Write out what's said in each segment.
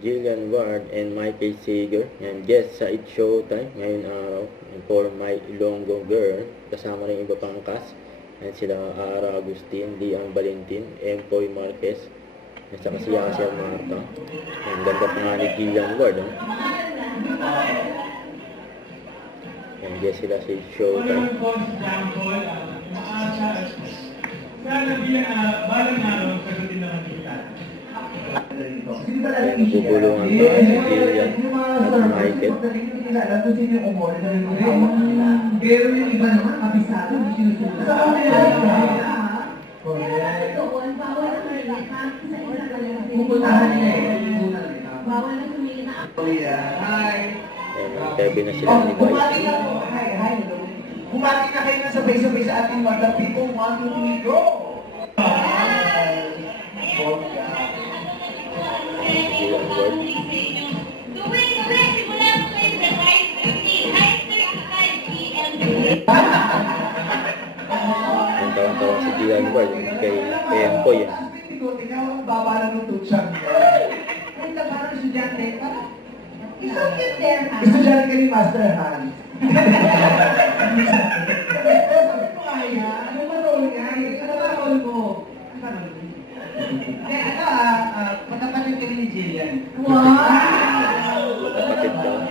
Jillian Ward and Michael Sager. Yan, guest sa It's Showtime ngayong araw. And for My Ilonggo Girl, kasama rin iba pang cast. Yan sila Ara Agustin, Liang Valentin, Empoy Marquez, at saka si Yasser Marta. Yan, ganda pa nga ni Jillian Ward. Yan, guest sila sa It's Showtime. Sana balang araw, sagutin naman kita. Nagugulungan pa si Jillian at Michael. Pero yung iba naman, kabisado, hindi sinusunod. Pupuntahan niya eh. Bawal na sumili na ako. Hi. Tabi na sila ni Vice. Hi. Bumati na kayo na sabay-sabay sa ating mga people. 1, 2, 3, go! Jillian Ward. Ang tawang-tawa si Jillian Ward kay Empoy. Ikaw ang baba lang ng tutsang. Ay, parang estudyante. Estudyante ka ni Master Hans. Ano ba role niya? Ano ba role mo? Patapatid ka ni Jillian. Wow! Magkapatid daw.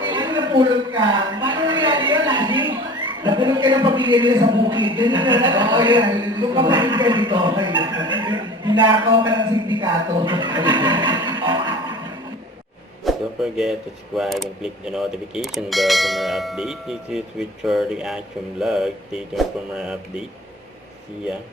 Kailan napulot ka? Paano nangyari yun, Lassie? Napulot ka ng pamilya nila sa bukid. Oo, yan. Lumapahid ka dito. Hinakaw ka ng sindikato. Don't forget to subscribe and click the notification bell for more updates. This is with Charlie Action Vlog. Stay tuned for more updates. See ya.